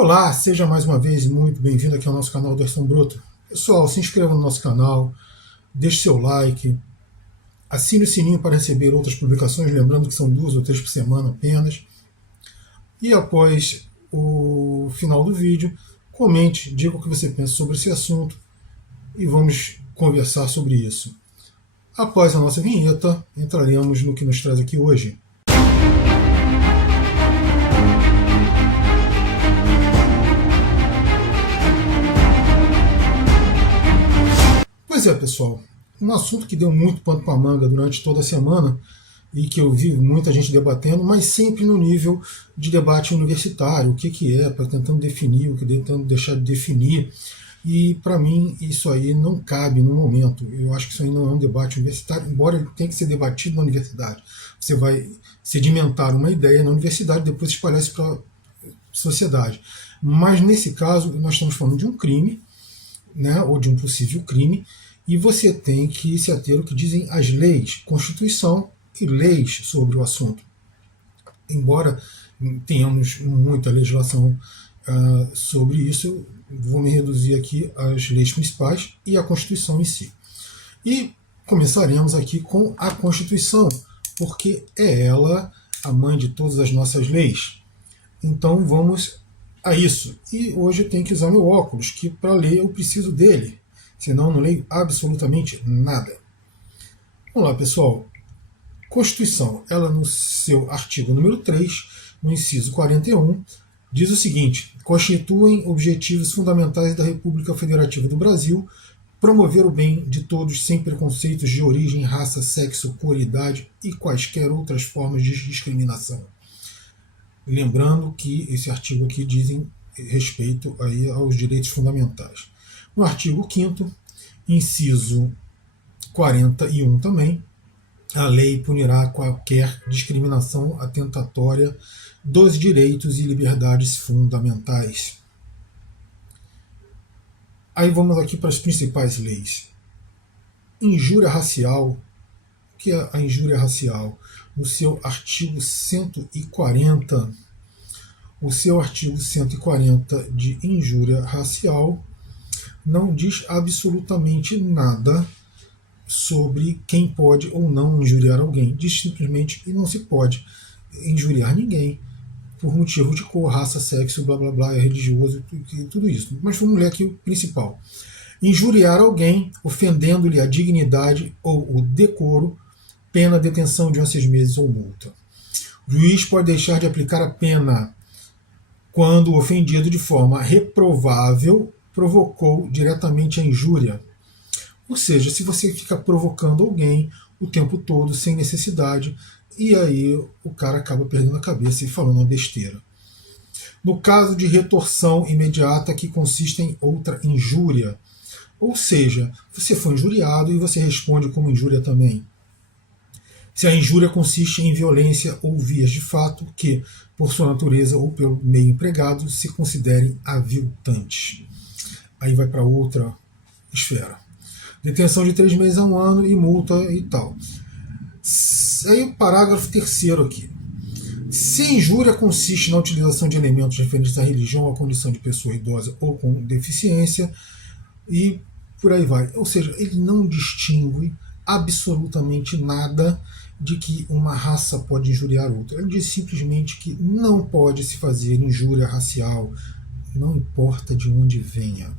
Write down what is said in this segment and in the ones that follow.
Olá, seja mais uma vez muito bem-vindo aqui ao nosso canal Derson Broto. Pessoal, se inscreva no nosso canal, deixe seu like, assine o sininho para receber outras publicações, lembrando que são 2 ou 3 por semana apenas. E após o final do vídeo, comente, diga o que você pensa sobre esse assunto e vamos conversar sobre isso. Após a nossa vinheta, entraremos no que nos traz aqui hoje. Pois é, pessoal, um assunto que deu muito pano para manga durante toda a semana e que eu vi muita gente debatendo, mas sempre no nível de debate universitário, o que é, para tentando definir, o que tentando deixar de definir. E para mim isso aí não cabe no momento. Eu acho que isso aí não é um debate universitário, embora ele tenha que ser debatido na universidade. Você vai sedimentar uma ideia na universidade, depois espalhar isso para a sociedade. Mas nesse caso, nós estamos falando de um crime, né, ou de um possível crime, e você tem que se ater ao que dizem as leis, Constituição e leis sobre o assunto. Embora tenhamos muita legislação sobre isso, vou me reduzir aqui às leis principais e à Constituição em si. E começaremos aqui com a Constituição, porque é ela a mãe de todas as nossas leis. Então vamos a isso. E hoje eu tenho que usar meu óculos, que para ler eu preciso dele, senão eu não leio absolutamente nada. Vamos lá, pessoal. Constituição, ela no seu artigo número 3, no inciso 41, diz o seguinte: constituem objetivos fundamentais da República Federativa do Brasil promover o bem de todos sem preconceitos de origem, raça, sexo, cor, idade e quaisquer outras formas de discriminação. Lembrando que esse artigo aqui diz respeito aí aos direitos fundamentais. No artigo 5º, inciso 41 também, a lei punirá qualquer discriminação atentatória dos direitos e liberdades fundamentais. Aí vamos aqui para as principais leis. Injúria racial. O que é a injúria racial? No seu artigo 140, o seu artigo 140 de injúria racial não diz absolutamente nada sobre quem pode ou não injuriar alguém. Diz simplesmente que não se pode injuriar ninguém por motivo de cor, raça, sexo, blá blá blá, é religioso, tudo isso. Mas vamos ler aqui o principal. Injuriar alguém, ofendendo-lhe a dignidade ou o decoro, pena detenção de 1 a 6 meses ou multa. O juiz pode deixar de aplicar a pena quando o ofendido de forma reprovável provocou diretamente a injúria. Ou seja, se você fica provocando alguém o tempo todo sem necessidade, e aí o cara acaba perdendo a cabeça e falando uma besteira. No caso de retorção imediata, que consiste em outra injúria, ou seja, você foi injuriado e você responde como injúria também. Se a injúria consiste em violência ou vias de fato que, por sua natureza ou pelo meio empregado, se considerem aviltantes. Aí vai para outra esfera. Detenção de 3 meses a 1 ano e multa e tal. Aí o parágrafo 3º aqui. Se a injúria consiste na utilização de elementos referentes à religião ou à condição de pessoa idosa ou com deficiência, e por aí vai. Ou seja, ele não distingue absolutamente nada de que uma raça pode injuriar outra. Ele diz simplesmente que não pode se fazer injúria racial, não importa de onde venha.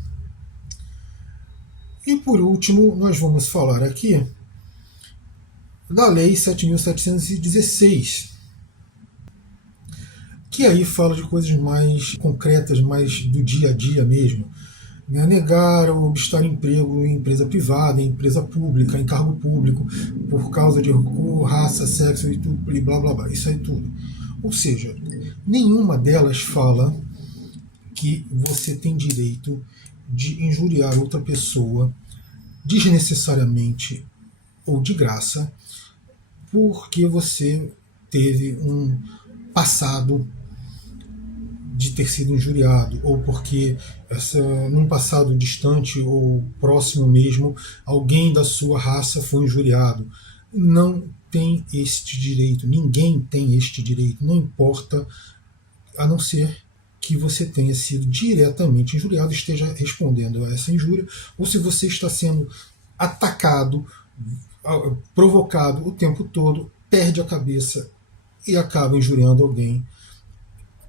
E por último, nós vamos falar aqui da Lei 7.716, que aí fala de coisas mais concretas, mais do dia a dia mesmo. Negar ou obstar emprego em empresa privada, em empresa pública, em cargo público, por causa de cor, raça, sexo e tudo, e blá blá blá, isso aí tudo. Ou seja, nenhuma delas fala que você tem direito de injuriar outra pessoa desnecessariamente ou de graça, porque você teve um passado de ter sido injuriado, ou porque num passado distante ou próximo mesmo, alguém da sua raça foi injuriado. Não tem este direito, ninguém tem este direito, não importa, a não ser que você tenha sido diretamente injuriado, esteja respondendo a essa injúria, ou se você está sendo atacado, provocado o tempo todo, perde a cabeça e acaba injuriando alguém.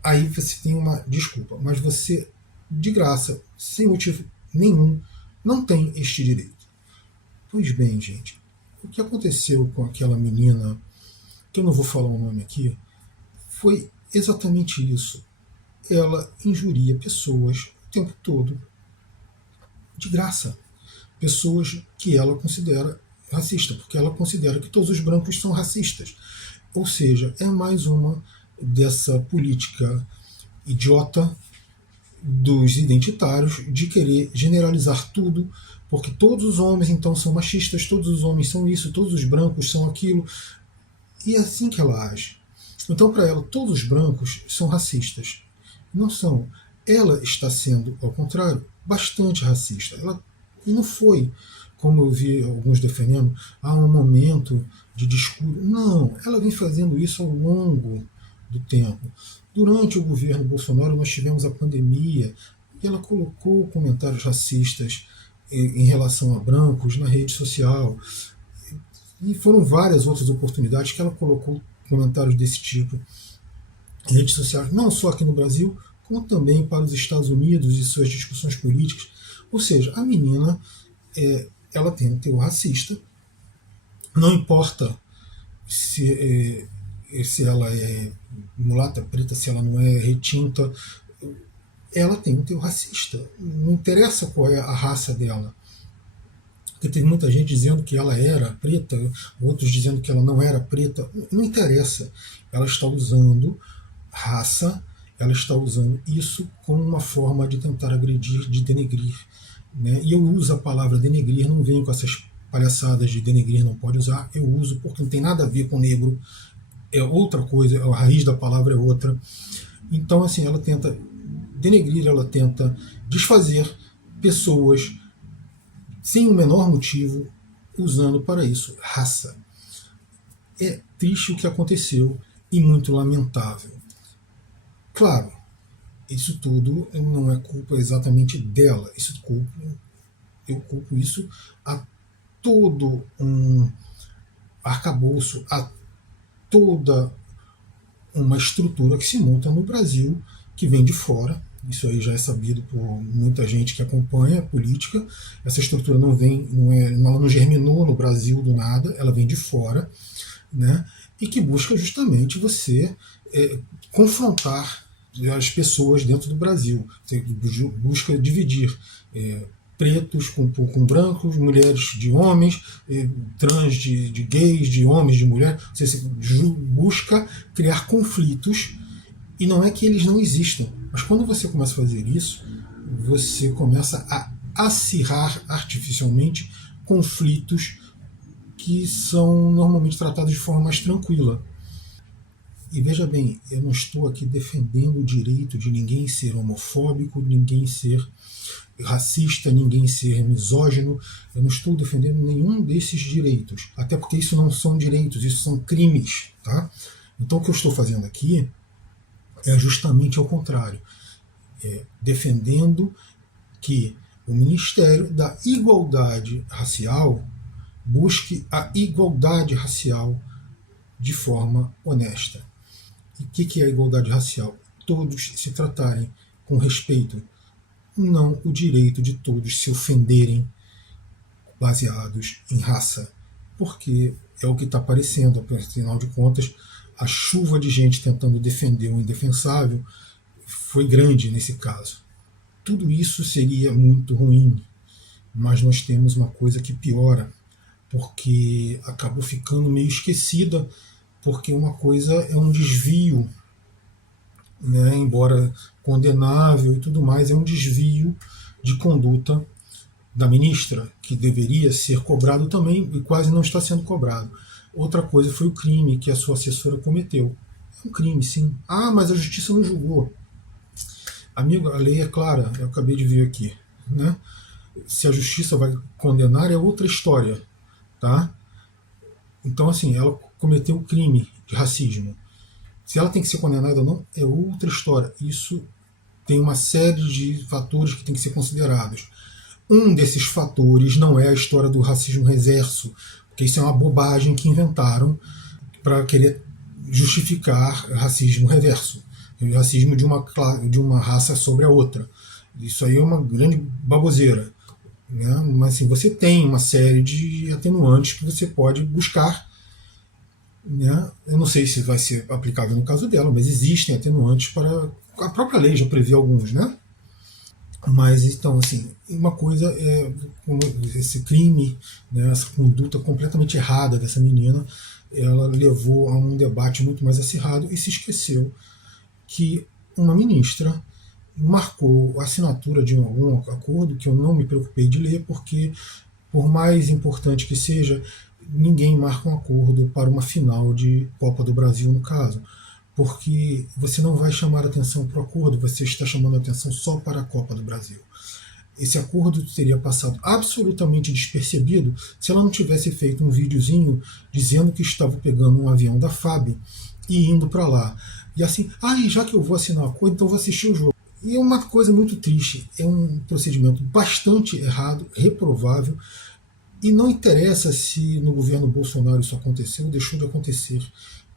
Aí você tem uma desculpa, mas você, de graça, sem motivo nenhum, não tem este direito. Pois bem, gente, o que aconteceu com aquela menina, que eu não vou falar o nome aqui, foi exatamente isso. Ela injuria pessoas o tempo todo, de graça. Pessoas que ela considera racista, porque ela considera que todos os brancos são racistas. Ou seja, é mais uma dessa política idiota dos identitários de querer generalizar tudo, porque todos os homens então são machistas, todos os homens são isso, todos os brancos são aquilo, e é assim que ela age. Então, para ela, todos os brancos são racistas. Não são. Ela está sendo, ao contrário, bastante racista. Ela não foi, como eu vi alguns defendendo, a um momento de descuido. Não, ela vem fazendo isso ao longo do tempo. Durante o governo Bolsonaro, nós tivemos a pandemia e ela colocou comentários racistas em relação a brancos na rede social. E foram várias outras oportunidades que ela colocou comentários desse tipo em redes sociais, não só aqui no Brasil, como também para os Estados Unidos e suas discussões políticas. Ou seja, a menina ela tem um teor racista, não importa se ela é mulata, preta, se ela não é retinta, ela tem um teor racista. Não interessa qual é a raça dela. Porque tem muita gente dizendo que ela era preta, outros dizendo que ela não era preta. Não interessa. Ela está usando raça, ela está usando isso como uma forma de tentar agredir, de denegrir. Né? E eu uso a palavra denegrir, não venho com essas palhaçadas de denegrir, não pode usar. Eu uso porque não tem nada a ver com negro. É outra coisa, a raiz da palavra é outra. Então, assim, ela tenta denegrir, ela tenta desfazer pessoas sem o menor motivo, usando para isso raça. É triste o que aconteceu e muito lamentável. Claro, isso tudo não é culpa exatamente dela. Eu culpo isso a todo um arcabouço, a toda uma estrutura que se monta no Brasil, que vem de fora. Isso aí já é sabido por muita gente que acompanha a política. Essa estrutura ela não germinou no Brasil do nada, ela vem de fora, né? E que busca justamente você confrontar as pessoas dentro do Brasil. Você busca dividir pretos com brancos, mulheres de homens, trans de gays, de homens, de mulheres. Você busca criar conflitos, e não é que eles não existam, mas quando você começa a fazer isso, você começa a acirrar artificialmente conflitos que são normalmente tratados de forma mais tranquila. E veja bem, eu não estou aqui defendendo o direito de ninguém ser homofóbico, ninguém ser racista, ninguém ser misógino. Eu não estou defendendo nenhum desses direitos, até porque isso não são direitos, isso são crimes. Tá? Então o que eu estou fazendo aqui é justamente ao contrário, defendendo que o Ministério da Igualdade Racial busque a igualdade racial de forma honesta. E o que é a igualdade racial? Todos se tratarem com respeito, não o direito de todos se ofenderem baseados em raça, porque é o que está aparecendo, afinal de contas, a chuva de gente tentando defender o indefensável foi grande nesse caso. Tudo isso seria muito ruim, mas nós temos uma coisa que piora, porque acabou ficando meio esquecida, porque uma coisa é um desvio, né, embora condenável e tudo mais, é um desvio de conduta da ministra, que deveria ser cobrado também e quase não está sendo cobrado. Outra coisa foi o crime que a sua assessora cometeu. É um crime, sim. Ah, mas a justiça não julgou. Amigo, a lei é clara, eu acabei de ver aqui. Né? Se a justiça vai condenar é outra história. Tá? Então, assim, ela cometeu o crime de racismo. Se ela tem que ser condenada ou não, é outra história. Isso tem uma série de fatores que tem que ser considerados. Um desses fatores não é a história do racismo reverso, porque isso é uma bobagem que inventaram para querer justificar racismo reverso, o racismo de uma raça sobre a outra. Isso aí é uma grande baboseira. Né? Mas assim, você tem uma série de atenuantes que você pode buscar. Né? Eu não sei se vai ser aplicável no caso dela, mas existem atenuantes para. A própria lei já prevê alguns, né? Mas então, assim, uma coisa é esse crime, né, essa conduta completamente errada dessa menina, ela levou a um debate muito mais acirrado e se esqueceu que uma ministra marcou a assinatura de algum acordo que eu não me preocupei de ler, porque, por mais importante que seja, ninguém marca um acordo para uma final de Copa do Brasil, no caso. Porque você não vai chamar atenção para o acordo, você está chamando atenção só para a Copa do Brasil. Esse acordo teria passado absolutamente despercebido se ela não tivesse feito um videozinho dizendo que estava pegando um avião da FAB e indo para lá. E assim, já que eu vou assinar o acordo, então vou assistir o jogo. E é uma coisa muito triste, é um procedimento bastante errado, reprovável, e não interessa se no governo Bolsonaro isso aconteceu ou deixou de acontecer.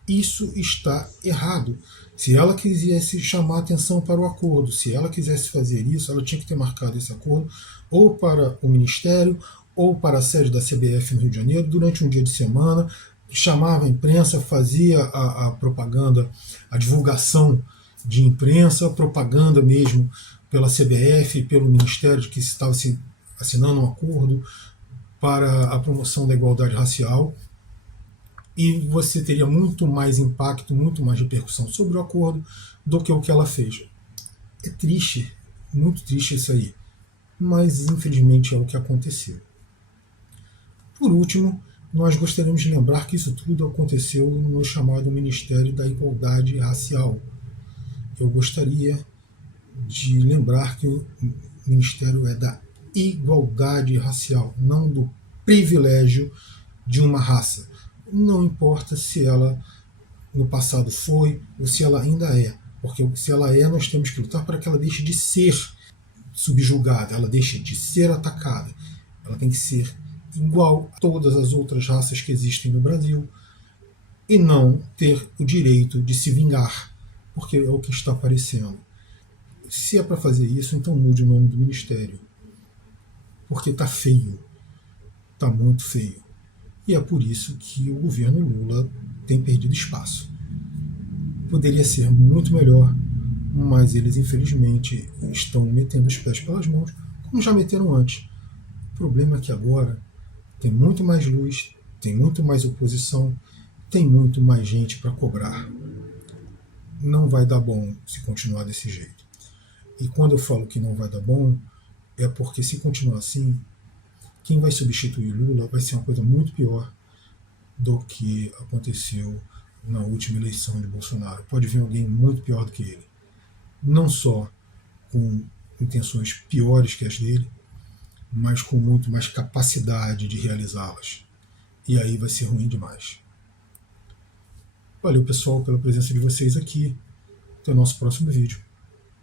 Isso está errado. Se ela quisesse chamar atenção para o acordo, se ela quisesse fazer isso, ela tinha que ter marcado esse acordo ou para o Ministério ou para a sede da CBF no Rio de Janeiro durante um dia de semana, chamava a imprensa, fazia a propaganda, a divulgação de imprensa, propaganda mesmo pela CBF e pelo Ministério de que se estava assinando um acordo para a promoção da igualdade racial, e você teria muito mais impacto, muito mais repercussão sobre o acordo do que o que ela fez. É triste, muito triste isso aí, mas infelizmente é o que aconteceu. Por último, nós gostaríamos de lembrar que isso tudo aconteceu no chamado Ministério da Igualdade Racial. Eu gostaria de lembrar que o Ministério é da igualdade racial, não do privilégio de uma raça. Não importa se ela no passado foi ou se ela ainda é, porque se ela é, nós temos que lutar para que ela deixe de ser subjugada, ela deixe de ser atacada. Ela tem que ser igual a todas as outras raças que existem no Brasil e não ter o direito de se vingar, porque é o que está aparecendo. Se é para fazer isso, então mude o nome do ministério, porque está feio, está muito feio. E é por isso que o governo Lula tem perdido espaço. Poderia ser muito melhor, mas eles infelizmente estão metendo os pés pelas mãos, como já meteram antes. O problema é que agora tem muito mais luz, tem muito mais oposição, tem muito mais gente para cobrar. Não vai dar bom se continuar desse jeito. E quando eu falo que não vai dar bom, é porque se continuar assim, quem vai substituir Lula vai ser uma coisa muito pior do que aconteceu na última eleição de Bolsonaro. Pode vir alguém muito pior do que ele. Não só com intenções piores que as dele, mas com muito mais capacidade de realizá-las. E aí vai ser ruim demais. Valeu, pessoal, pela presença de vocês aqui. Até o nosso próximo vídeo.